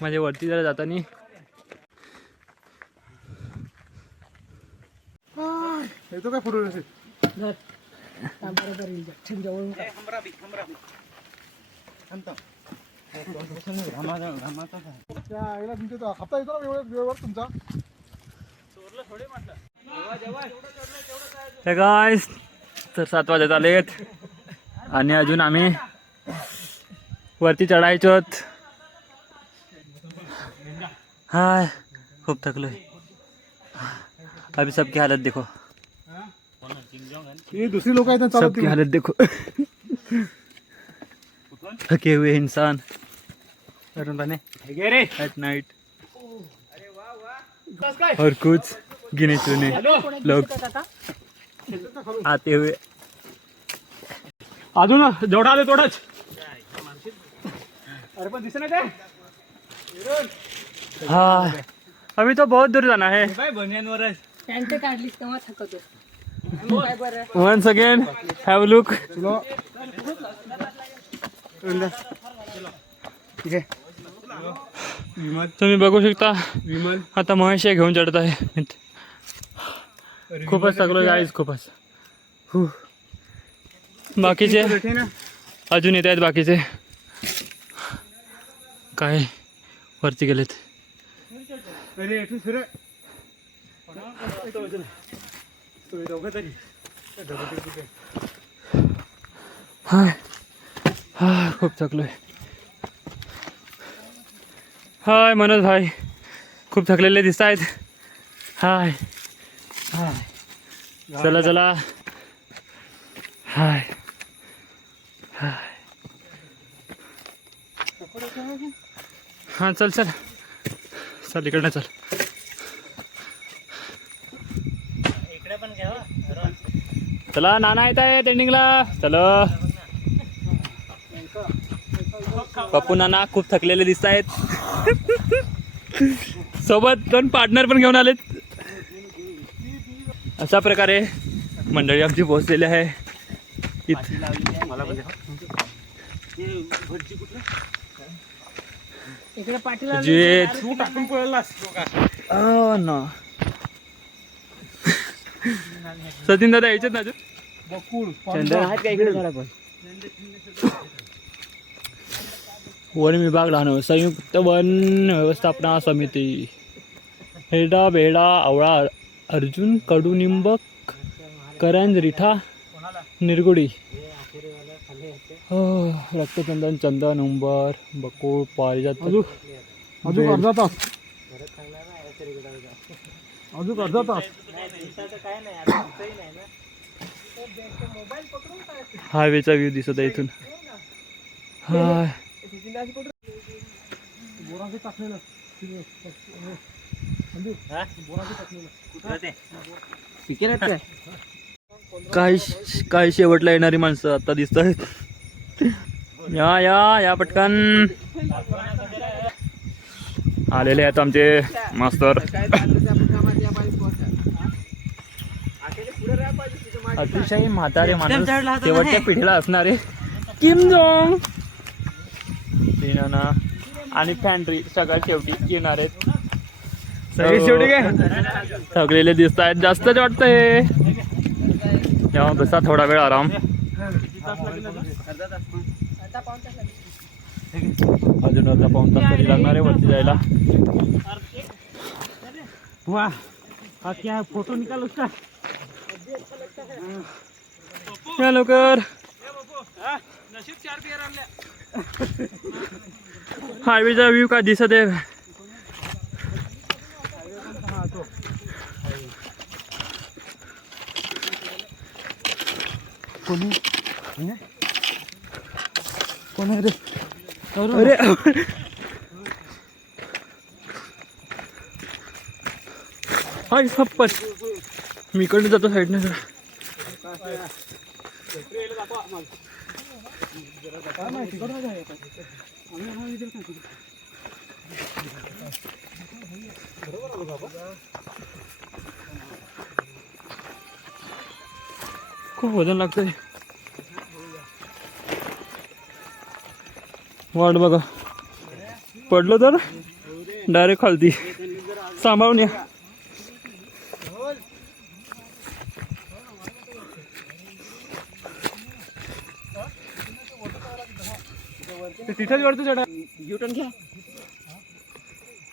म्हणजे वरती जरा जाताना येतो काय फोटो हप्ता येतो ना वेळेवर तुमचा. गाइस तर 7 वाजत आलेत आणि अजून आम्ही वरती चढायचो. हाय खूप थकलोय. अभी सबकी हालत देखो, ये दूसरी लोक आहेत ना, सबकी हालत देखो. थके हुए इंसान एट नाइट और कुछ गिने चुने लोग आते हुए. अजून जेवढा आले तेवढाच. अरे पण दिसे ना ते. हाँ अभी तो बहुत दूर जाना है. पॅन्ट काढलीस तेव्हा थकतो. Once again have a look. तुम्ही बघू शकता आता महेश घेऊन चढत आहे. खूपच थकलो गाईज, खूपच. बाकीचे अजून येत आहेत. बाकीचे काय वरती गेलेत. हाय हा खूप थकलोय. हाय मनोज भाई खूप थकलेले दिसत आहेत. हाय हाय चला चला. हाय हाय हां चल चल चल इकडनं चल. चला नाना येत आहे एंडिंगला. चलो पप्पू नाना खूप थकलेले दिसत आहेत. सोबत 2 पार्टनर पण घेऊन आलेत. अशा प्रकारे मंडळी आमची पोहोचलेली आहे. इकडे पाटील जीत टाकून पळलास ना सचिन दादा यायचेत ना अजून. बकुळ आहेत का इकडे थोडा पण. वन विभाग लहान संयुक्त वन व्यवस्थापना समिती हेडा बेडा आवळा अर्जुन कडुनिंबक करंज रिठा निरगुडी. हो रक्तचंदन चंदन उंबर बकुळ पारिजात. अजून अर्धा तास. अजून अर्धा तास. हायवेचा व्ह्यू दिसत आहे इथून. हाय काही शेवटला येणारी माणसं आता दिसत आहेत. या या या पटकन आलेले आहेत आमचे मास्तर. अतिशय म्हातारे माणूस शेवटच्या पिढीला असणारे किम जोंग नाना आणि फॅन्ट्री सगळ्यात शेवटी येणार आहेत. सगळे शेवटी काय थकलेले दिसत आहेत. जास्तच वाटतंय. तेव्हा बसा थोडा वेळ आराम. अजून अर्धा पाऊण तास तरी लागणार आहे वरती जायला. वाह हा क्या फोटो निकाल उसका. या लवकर. हायवेचा व्ह्यू काय दिसत आहे. कोण आहे रे. अरे हाय सप्पत मी इकडे जातो साईडने. खूप वजन लागतंय. वाट बघा, पडलं तर डायरेक्ट खालती. सांभाळून या. तिथेच वरती चढा.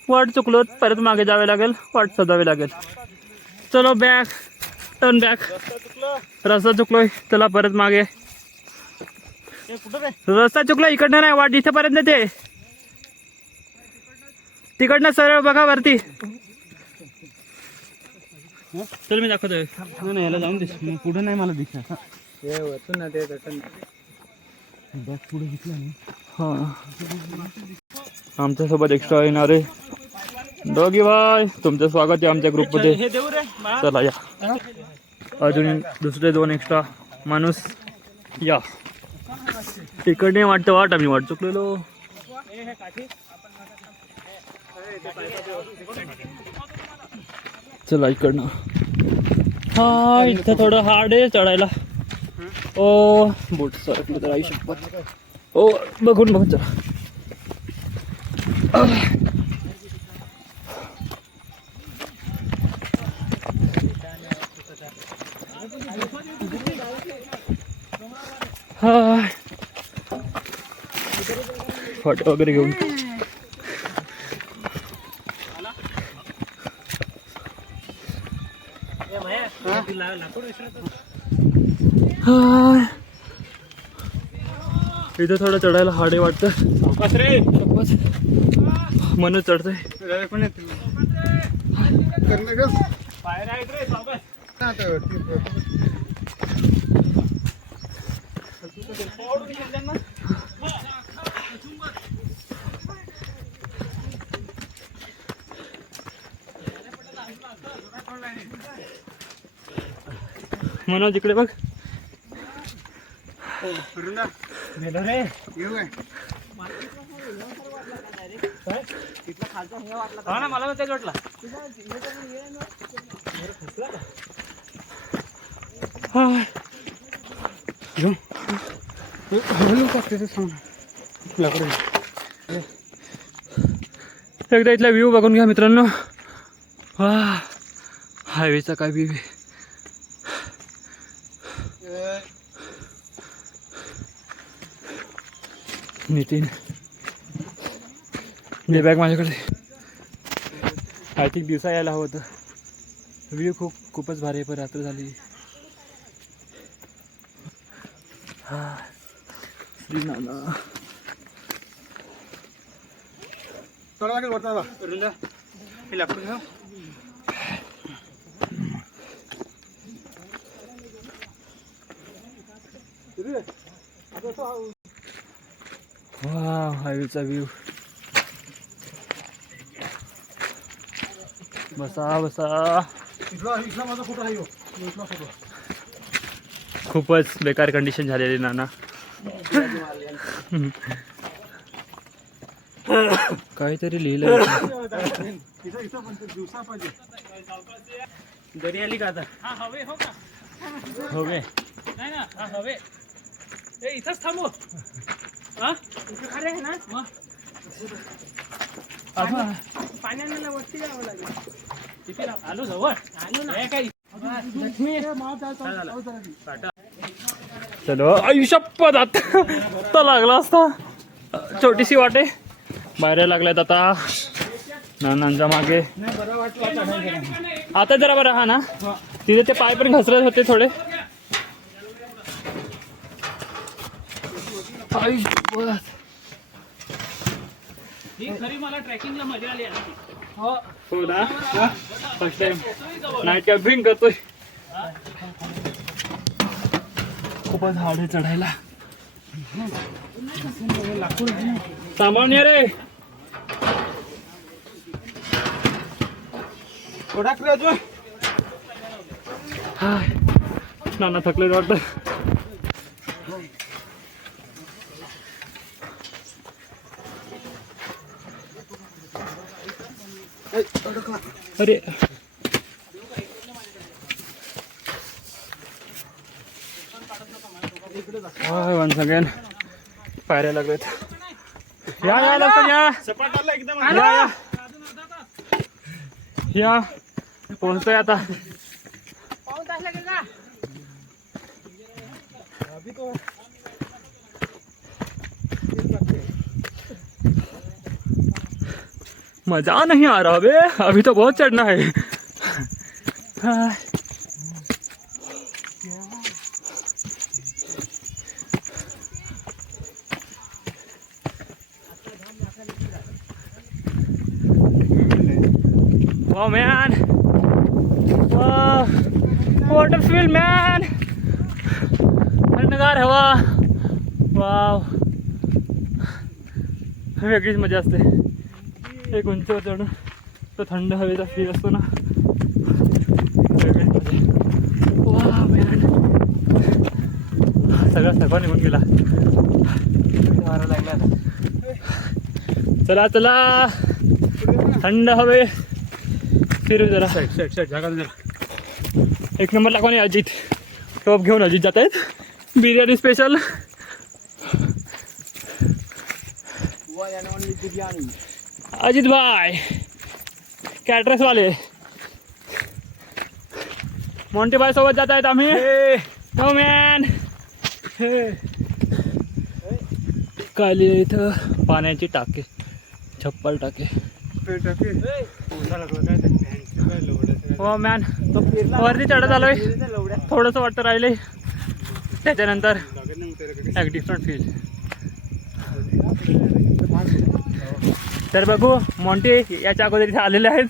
वाट चुकलो, परत मागे जावे लागेल, वाट शोधावी लागेल. चलो बॅक, टर्न बॅक. रस्ता चुकलोय, चला परत मागे. रस्ता चुकलो, इकडनं नाही, वाट इथेपर्यंत ते तिकडनं सरळ बघा वरती. चल मी दाखवतोय. नाही याला जाऊन दिस, पुढे नाही मला दिसत. बॅग पुढे घेतला नाही. हा, आमच्यासोबत एक्स्ट्रा येणारे दोघी भाई, तुमचं स्वागत आहे आमच्या ग्रुपमध्ये. हे देऊ रे. चला या. अजून दुसरे 2 एक्स्ट्रा माणूस या. इकडे वाटतं वाट, आम्ही वाट चुकलेलो. चला इकडनं. हा, इथं थोडं हार्ड आहे चढायला. ओ बोट सरकलं तर आई शपथ. ओ बघून बघून चला. हाय, फाटे वगैरे घेऊन. हाय, इथं थोडं चढायला हाडे वाटतं. मन चढतंय. मनोज इकडे बघ. मला तेच वाटला. एकदा इथला व्ह्यू बघून घ्या मित्रांनो. वा, हायवेचा काय व्ह्यू आहे. नितीन, हे बॅग माझ्याकडे. आय थिंक दिवसा यायला हवं होतं. व्ह्यू खूपच भारी आहे, पण रात्र झाली. हा, श्री नाना. वा, हायवेचा व्ह्यू. बसा बसा. खूपच बेकार कंडिशन झालेली नाना. काहीतरी लिहिलं. घरी आली का आता? हवे हो का? हवे नाही ना, हवे. इथंच थांबू. हा, अरे आहे ना मग पाण्याला वरती जावं लागेल. तिथे आलो जवळ. आलो ना. काही चलो आयुष्यपद आता लागला असता. छोटीशी वाटे बाहेर लागल्यात आता नानांच्या मागे. आता जरा बरं. हा ना, तिथे ते पाय पण घसरत होते थोडे. ही खरी मला ट्रेकिंगला मजा आली आहे. हो ना, फर्स्ट टाइम नाईट कॅम्पिंग करतोय. खूपच हार्ड आहे चढायला. सामान्य रे. हाय, नाना थकले वाटतं. अरे वन्स अगेन पायऱ्या लागलेत. या लवकर या या या पोहोचतोय आता. मजा नहीं आ रहा बे, अभी तो बहुत चढ़ना है. Wow man, wow, what a feel man. थंडगार हवा, वाव, वेगळीच मजा असते. एक उंचीवर चढून तो थंड हवेचा फील असतो ना, वेगळीच मजा. वाव मॅन, सगळा थकवा निघून गेला. वारा लागला. चला चला, थंड हवे फिरू जरा. एक नंबर लागवाने अजित टॉप घेऊन अजित जात आहेत. बिर्याणी स्पेशल. अजित भाई कॅटरस वाले मोंटी भाई सोबत जात आहेत आम्ही. No man. काली इथं पाण्याची टाके, छप्पल टाके. हो मॅन, वरती चढत आलोय. थोडंसं वाटतं राहिले, त्याच्यानंतर एक डिफरंट फील. तर बघू, मोंटी याच्या अगोदर इथे आलेले आहेत,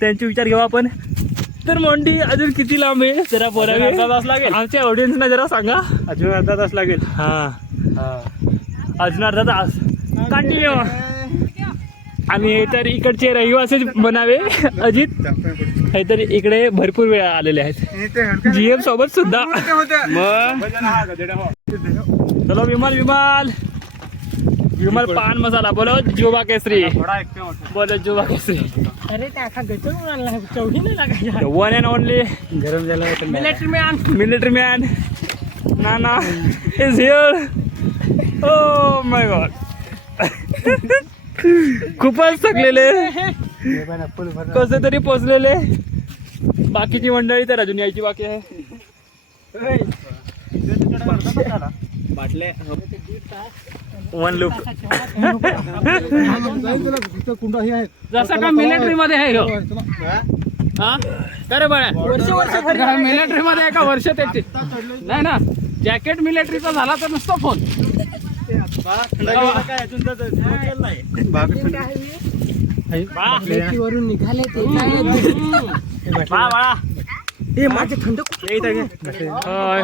त्यांचे विचार घेऊ आपण. तर मोंटी अजून किती लांब आहे जरा बोलावे. अर्धा तास लागेल. आमच्या ऑडियन्सना जरा सांगा. अजून अर्धा तास लागेल. अजून अर्धा तास कंटिन्यू. आणि तर इकडचे रहिवासीच बनावे अजित, काहीतरी इकडे भरपूर वेळा आलेले आहेत. जीएम सोबत सुद्धा. चलो विमल पान मसाला बोलो. जुबा केसरी बोलो. जुबा केसरी. अरे त्या चौघी नाही लागायच्या. वन अँड ओनली गरम झाला. Military man Nana is here. Oh my God. खूपच थकलेले, कसे तरी पोचलेले. बाकीची मंडळी तर अजून यायची बाकी आहे. वन लुक जसं का मिलिटरी मध्ये आहे. अरे बळ्या, मिलिटरी मध्ये आहे का वर्ष त्याची नाही ना. जॅकेट मिलिटरीचा झाला तर नुसतं फोन. वरून निघाले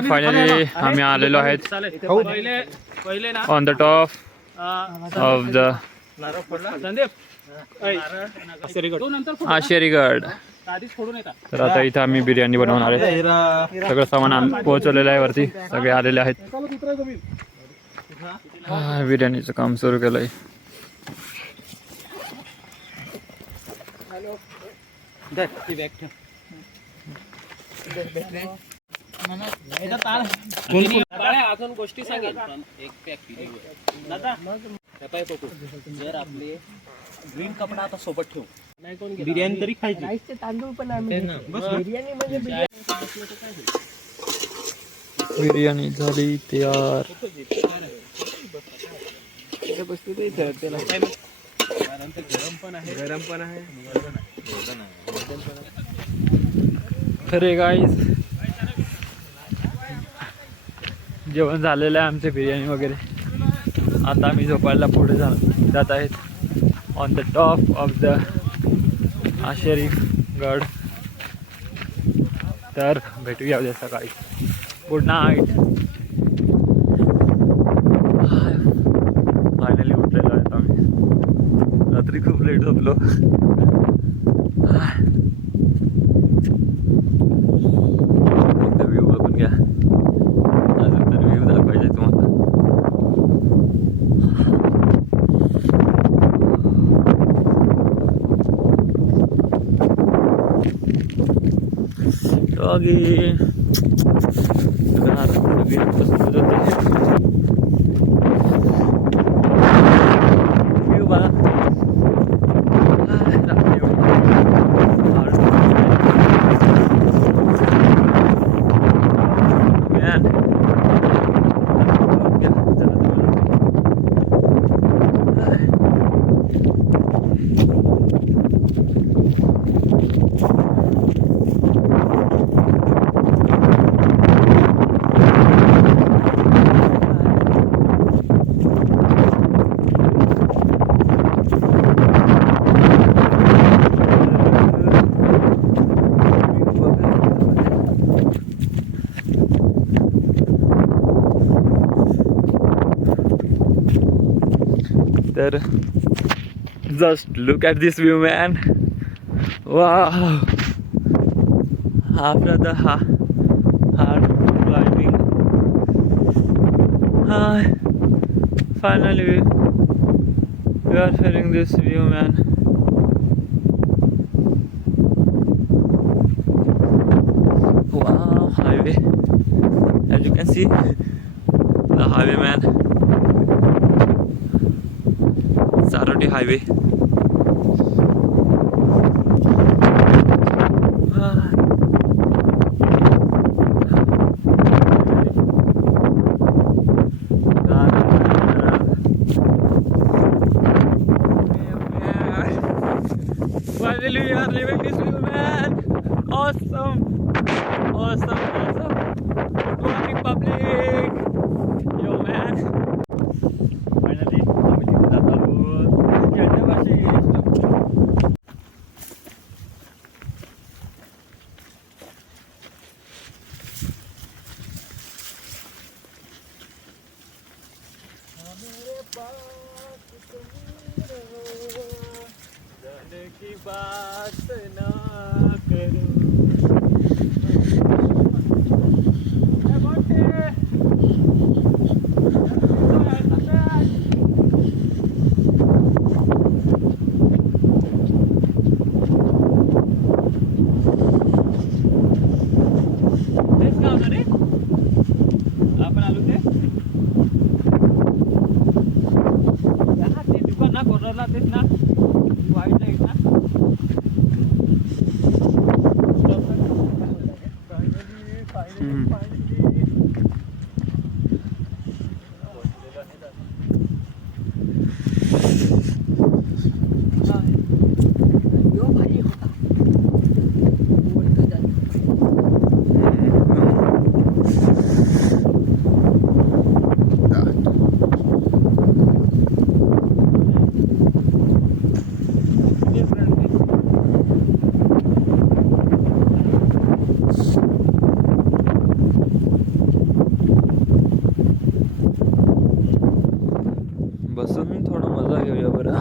फायनली आम्ही आलेलो आहेत पहिले ना on the top of the Asherigad. तर आता इथं आम्ही बिर्याणी बनवणार आहे. सगळं सामान पोहोचवलेलं आहे वरती, सगळे आलेले आहेत. बिर्याणीचं काम सुरू केलंय. अजून गोष्टी सांगेल. एक पॅक जर आपले ग्रीन कपडा आता सोबत ठेवू, बिर्याणी तरी खायची. तांदूळ पण बिर्याणी झाली तयार. गरम पण आहे. अरे गाईज, जेवण झालेलं आहे आमचे, बिर्याणी वगैरे. आता आम्ही झोपायला पुढे जात आहेत on the top of the Asherigad. तर भेटूया उद्या सकाळी. Good night. फायनली उठलेलो आहेत आम्ही. रात्री खूप लेट झोपलो. एकदा व्ह्यू बघून घ्या. अजून तर व्ह्यू दाखवायचे तुम्हाला. डॉगी तर just look at this view, man. Wow. After the hard climbing, finally we are feeling this view, man. Wow, highway. As you can see, the highway, man. Saroti highway. Finally we are living this view, man. Awesome. Good morning, public. Yo, man. Finally, आम्ही तिथे जात आहोत. खेळण्यापाशी. जाने की बात ना करो. तेच का होतं रे? आपण आलो ते ते दुकान ना कोरला तेच ना वाईट आहे ना. बसून थोडा मजा घेऊया बरं.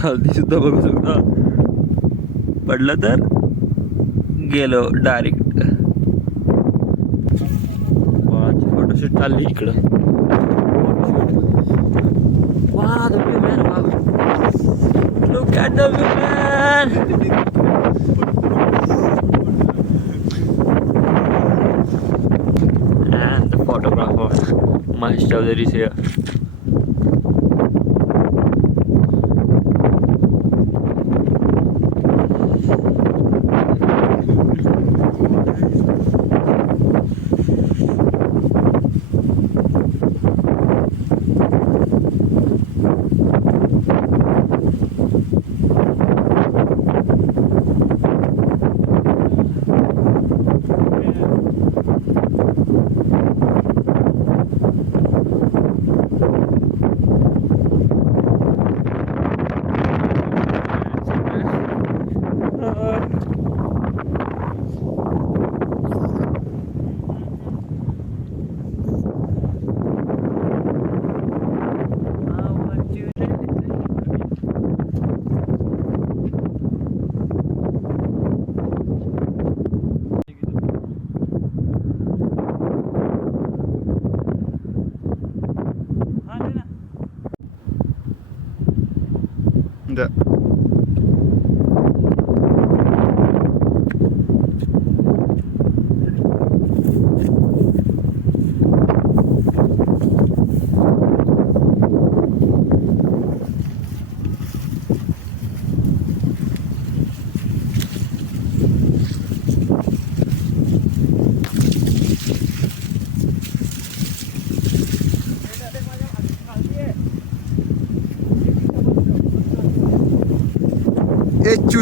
खालती सुद्धा बघू शकता. पडलं तर गेलो डायरेक्ट. फोटोशूट चालली इकडं. वा द व्यू, मॅन. वा, look at the view, man. And the photographer Mahesh Chaudhary is here.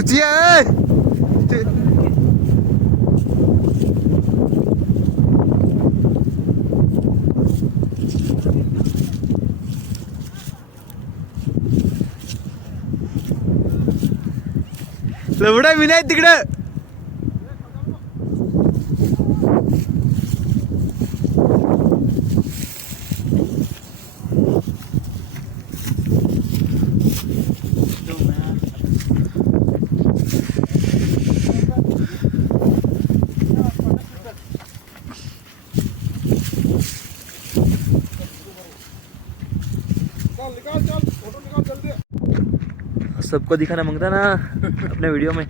आमची आहे. लवडा मी नाही तिकडं. सबको दिखाना मांगता ना अपने वीडियो में.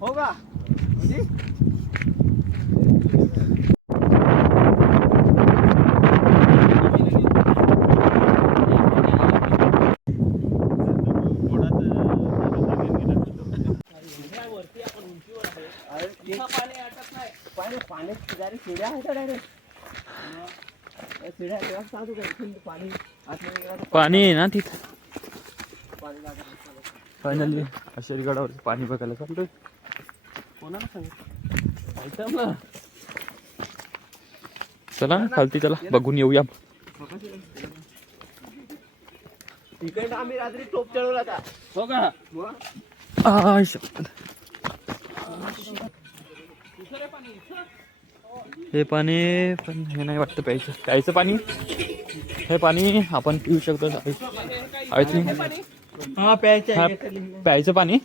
हो का पाणी आहे ना तिथं. फायनली आशेरी गडावर पाणी बघायला चालतोय. चला खालती चला बघून येऊया. आम्ही रात्री टोप चढवला होता. हो का हे पाणी पण हे नाही वाटतं प्यायचं. प्यायचं पाणी हे पाणी आपण पिऊ शकतो. आय थिंक हा प्यायचं हा प्यायचं पाणी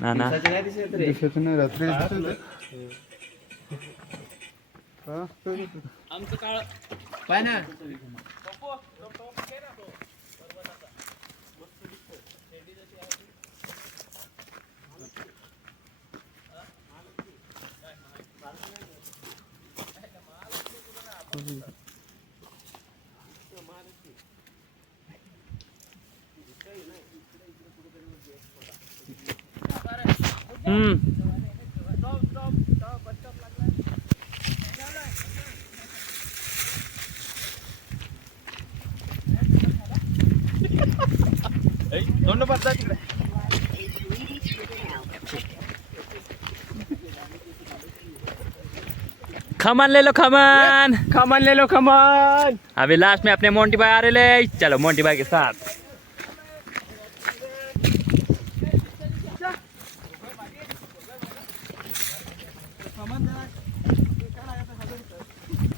ना ना. आमचं काळ पाय ना. दोन पडतात तिकडे. खमन ले लो खमन. खमन ले लो खमन. अभी लास्ट में अपने मोंटी भाई आ रहे ले. चलो मोंटी भाई के साथ.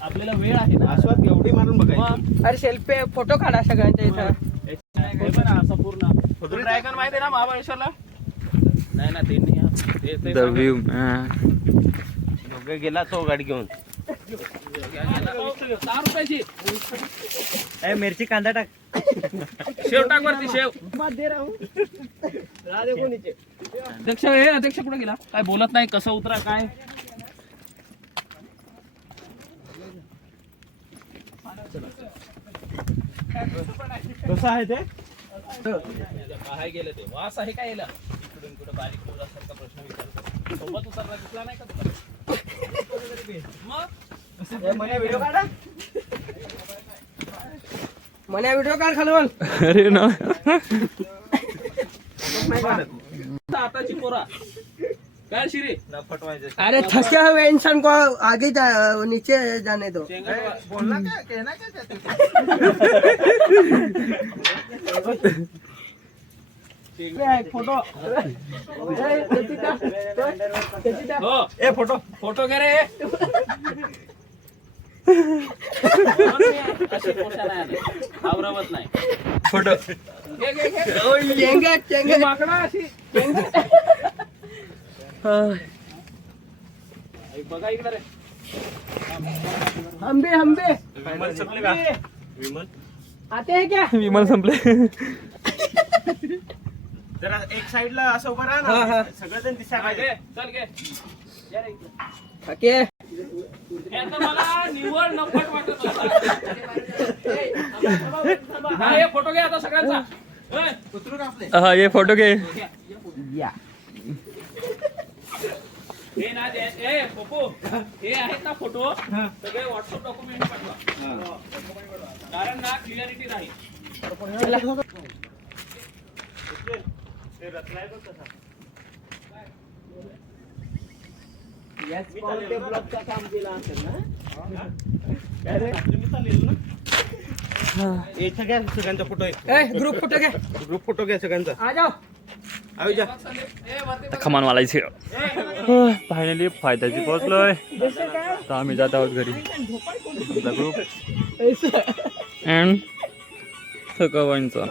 आपल्याला वेळ आहे ना. आस्वाद एवढी मारून बघायची. अरे सेल्फी फोटो काढा सगळ्यांच्या इथं. हे पण असं पूर्ण ड्रॅगन माहिती आहे ना महाबळेश्वरला. नाही ना ते नाही. The view. दोघे गेला तो गाडी घेऊन. 10 रुपयाची मिरची कांदा टाक. शेव टाक वरती शेव. अध्यक्ष हे अध्यक्ष कुठे गेला. काय बोलत नाही. कसं उतरा काय. कसं आहे ते. काय गेलं ते वास आहे काय याला. इकडून कुठं बारीक पोरासारखा प्रश्न विचारतो. सोबत उतरला दिसला नाही का तुला. मग व्हिडिओ काढा. मन्या व्हिडिओ काढ खालून. अरे ना आताची पोरा काय शिरी अरे थके हुए इंसान को आगे नीचे जाने दो. बोलला का कहना क्या चाहते फोटो हो ए फोटो फोटो घे रे. अशी पोषण आहे आवरवत नाही. फोटो चेंगे चेंगे माकडा अशी बघा इकडे रे. हम भी विमल संपले का. विमल आते हैं क्या. विमान संपले. जरा एक साइडला असं उभं राहा ना. सगळेजण दिसायला पाहिजे. चल घे ठाके हे आता मला निव्वळ नफट वाटत होता. हा, हे फोटो घ्या आता सगळ्यांचा. ए, हा ये फोटो घे. हे ना पप्पू, हे आहेत ना फोटो सगळे व्हॉट्सअप डॉक्युमेंट पाठवा. कारण ना क्लिअरिटी नाही. सगळ्यांचा फोटो ग्रुप फोटो घे ग्रुप फोटो घ्या सगळ्यांचा आ जाओ आयुजा खमान मालायची. फायनली फायद्याची पोहोचलोय. तर आम्ही जात आहोत घरी. ग्रुप अँड सकाळचा